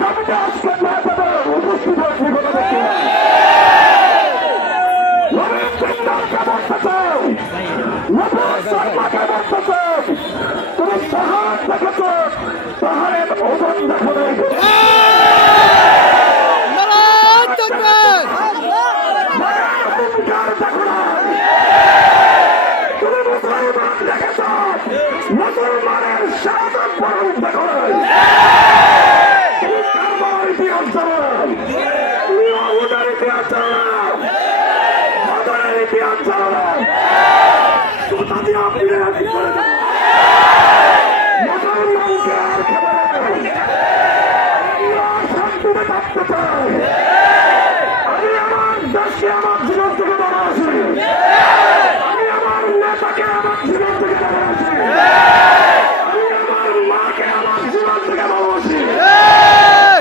দাবিতে আজকে মেয়েদের উপস্থিত হয়েছি কথা দেখি তুমি পাহাড় দেখেছ পাহাড়ের ওজন দেখো নাই তুমি মুসলমান দেখেছ মুসলমানের শাহাদাত বরণ দেখো নাই তুমি কারবালার ইতিহাস জানো না তুমি অহুদার ইতিহাস জানো না বদরের ইতিহাস জানো না তুমি তাদের আপনি রাজি করে দেবো মুসলমানকে আর খেবে শান্তিতে থাকতে চাই আমি আমার দেশকে আমার জীবন থেকে ভালোবাসি আমি আমার নেতাকে আমার জীবন থেকে ভালোবাসি আমি আমার মাকে আমার জীবন থেকে ভালোবাসি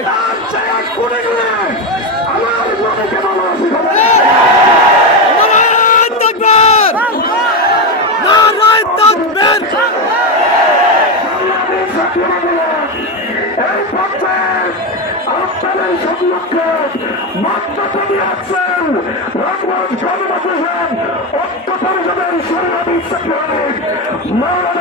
তার চেয়ে গুণে গুণে আমার মাকে ভালোবাসি এই পর্যায়ে আপনাদের সম্মুখে বক্তব্য দিয়ে আসছেন রাজগঞ্জ জনপ্রশাসন ঐক্য পরিষদের সভাপতি সেক্রেটারি মৌলানা